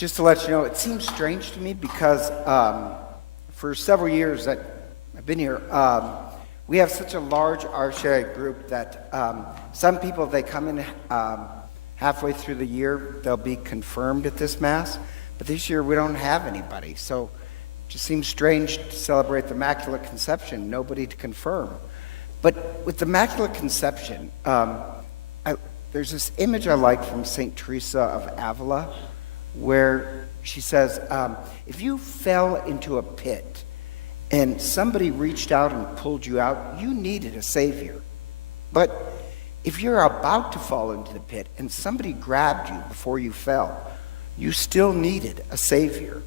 Just to let you know, it seems strange to me because for several years that I've been here, we have such a large RCI group that some people, they come in halfway through the year, they'll be confirmed at this Mass. But this year we don't have anybody. So it just seems strange to celebrate the Immaculate Conception, nobody to confirm. But with the Immaculate Conception, there's this image I like from St. Teresa of Avila, where she says, if you fell into a pit and somebody reached out and pulled you out, you needed a savior. But if you're about to fall into the pit and somebody grabbed you before you fell, you still needed a savior.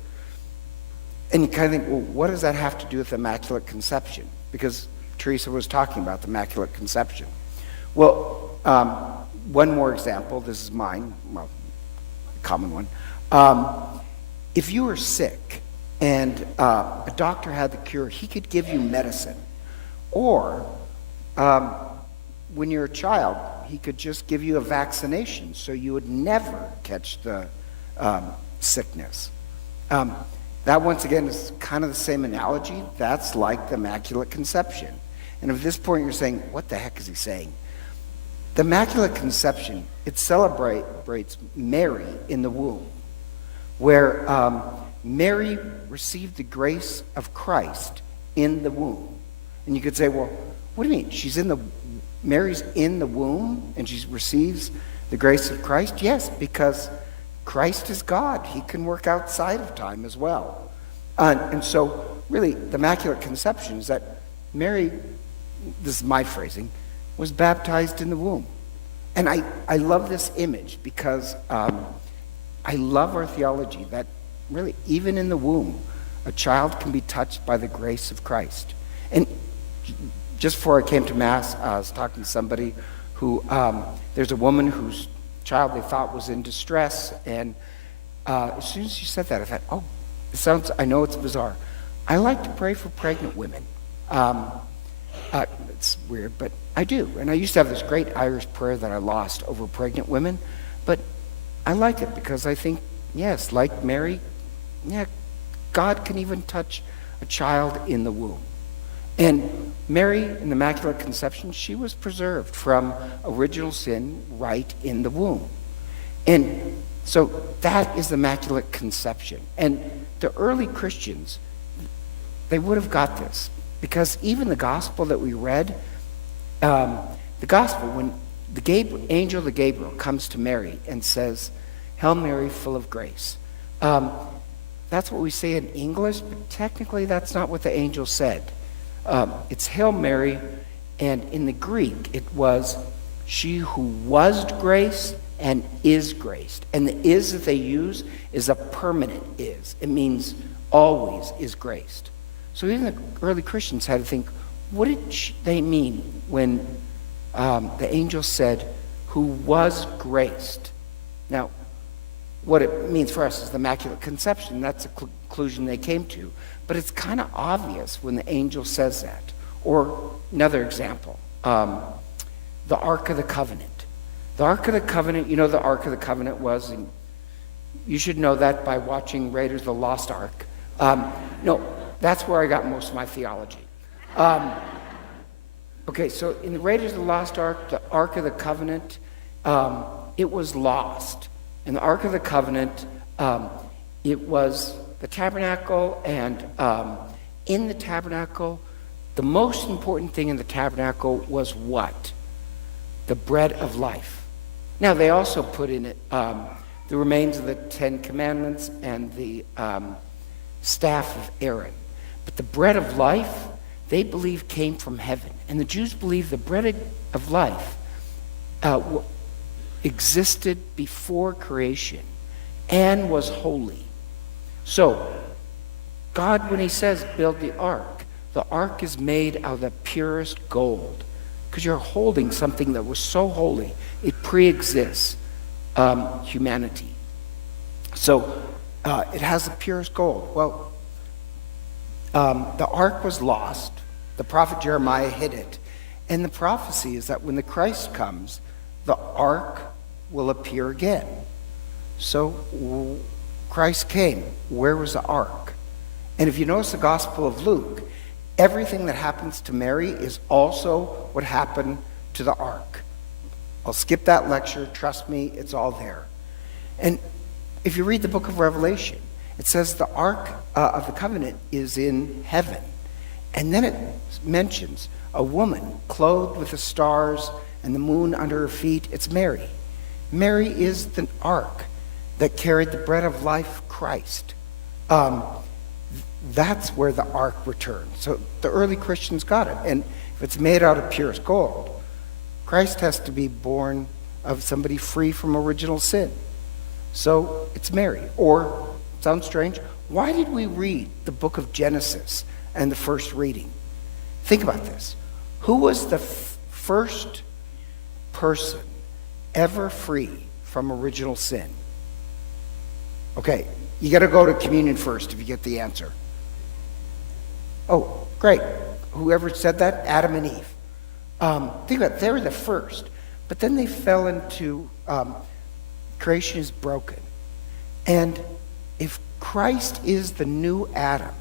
And you kind of think, well, what does that have to do with the Immaculate Conception? Because Teresa was talking about the Immaculate Conception. Well, one more example, this is mine, well, a common one. If you were sick and a doctor had the cure, he could give you medicine. Or when you're a child, he could just give you a vaccination so you would never catch the sickness. That, once again, is kind of the same analogy. That's like the Immaculate Conception. And at this point, you're saying, what the heck is he saying? The Immaculate Conception, it celebrates Mary in the womb, where Mary received the grace of Christ in the womb. And you could say, well, what do you mean? Mary's in the womb and she receives the grace of Christ? Yes, because Christ is God. He can work outside of time as well. And so, really, the Immaculate Conception is that Mary, this is my phrasing, was baptized in the womb. And I love this image because I love our theology that really, even in the womb, a child can be touched by the grace of Christ. And just before I came to Mass, I was talking to somebody who, there's a woman whose child they thought was in distress. And as soon as she said that, I thought, oh, I know it's bizarre. I like to pray for pregnant women. It's weird, but I do. And I used to have this great Irish prayer that I lost over pregnant women. But I like it because I think, yes, like Mary, yeah, God can even touch a child in the womb. And Mary, in the Immaculate Conception, she was preserved from original sin right in the womb. And so that is the Immaculate Conception. And the early Christians, they would have got this. Because even the gospel that we read, the gospel, when the angel Gabriel comes to Mary and says, Hail Mary, full of grace. That's what we say in English, but technically that's not what the angel said. It's Hail Mary, and in the Greek it was she who was graced and is graced. And the is that they use is a permanent is. It means always is graced. So even the early Christians had to think, what did they mean when the angel said, who was graced? Now, what it means for us is the Immaculate Conception. That's the conclusion they came to. But it's kind of obvious when the angel says that. Or another example, the Ark of the Covenant. The Ark of the Covenant, you know the Ark of the Covenant was, and you should know that by watching Raiders of the Lost Ark. No, that's where I got most of my theology. Okay, so in the Raiders of the Lost Ark, the Ark of the Covenant, it was lost. And the Ark of the Covenant, it was the tabernacle, and in the tabernacle, the most important thing in the tabernacle was what? The bread of life. Now, they also put in it the remains of the Ten Commandments and the staff of Aaron. But the bread of life, they believed came from heaven. And the Jews believed the bread of life existed before creation and was holy. So, God, when he says build the ark is made out of the purest gold. Because you're holding something that was so holy, it pre-exists humanity. So, it has the purest gold. Well, the ark was lost. The prophet Jeremiah hid it. And the prophecy is that when the Christ comes, the ark will appear again. So Christ came, where was the ark? And if you notice the Gospel of Luke, everything that happens to Mary is also what happened to the ark. I'll skip that lecture. Trust me, it's all there. And if you read the book of Revelation, it says the ark of the covenant is in heaven. And then it mentions a woman clothed with the stars and the moon under her feet. It's Mary. Mary is the ark that carried the bread of life, Christ. That's where the ark returned. So the early Christians got it. And if it's made out of purest gold, Christ has to be born of somebody free from original sin. So it's Mary. Or, sounds strange, why did we read the book of Genesis and the first reading? Think about this. Who was the first person ever free from original sin? Okay, you got to go to communion first if you get the answer. Oh, great. Whoever said that? Adam and Eve. Think about it. They were the first. But then they fell into creation is broken. And if Christ is the new Adam,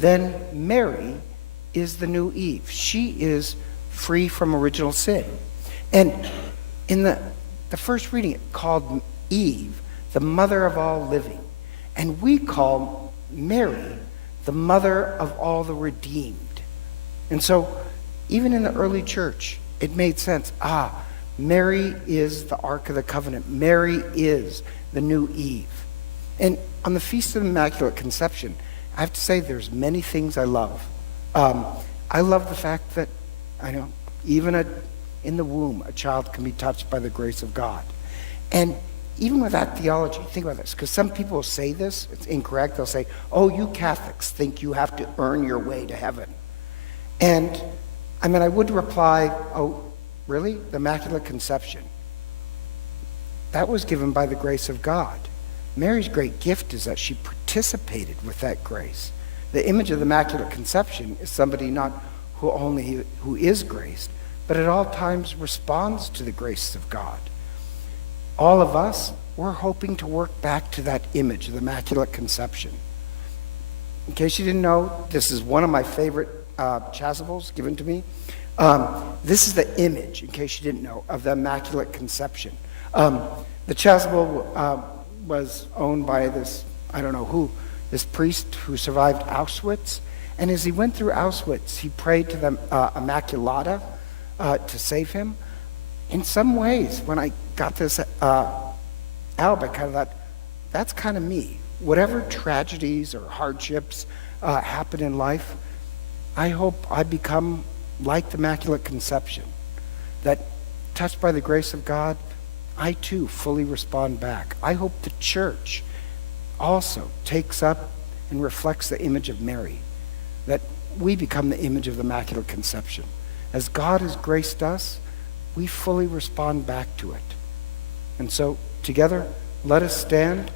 then Mary is the new Eve. She is free from original sin. And in the first reading, it called Eve the mother of all living. And we call Mary the mother of all the redeemed. And so, even in the early church, it made sense. Mary is the Ark of the Covenant. Mary is the new Eve. And on the Feast of the Immaculate Conception, I have to say there's many things I love. I love the fact that, even in the womb, a child can be touched by the grace of God. And even with that theology, think about this, because some people say this, it's incorrect. They'll say, oh, you Catholics think you have to earn your way to heaven. And, I would reply, oh, really? The Immaculate Conception? That was given by the grace of God. Mary's great gift is that she participated with that grace. The image of the Immaculate Conception is somebody not who is graced, but at all times responds to the grace of God. All of us, we're hoping to work back to that image of the Immaculate Conception. In case you didn't know, this is one of my favorite chasubles given to me. This is the image, in case you didn't know, of the Immaculate Conception. The chasuble was owned by this, I don't know who, this priest who survived Auschwitz. And as he went through Auschwitz, he prayed to the Immaculata to save him. In some ways, when I got this album, I kind of thought, that's kind of me. Whatever tragedies or hardships happen in life, I hope I become like the Immaculate Conception, that touched by the grace of God, I too fully respond back. I hope the church also takes up and reflects the image of Mary, that we become the image of the Immaculate Conception. As God has graced us, we fully respond back to it. And so, together, let us stand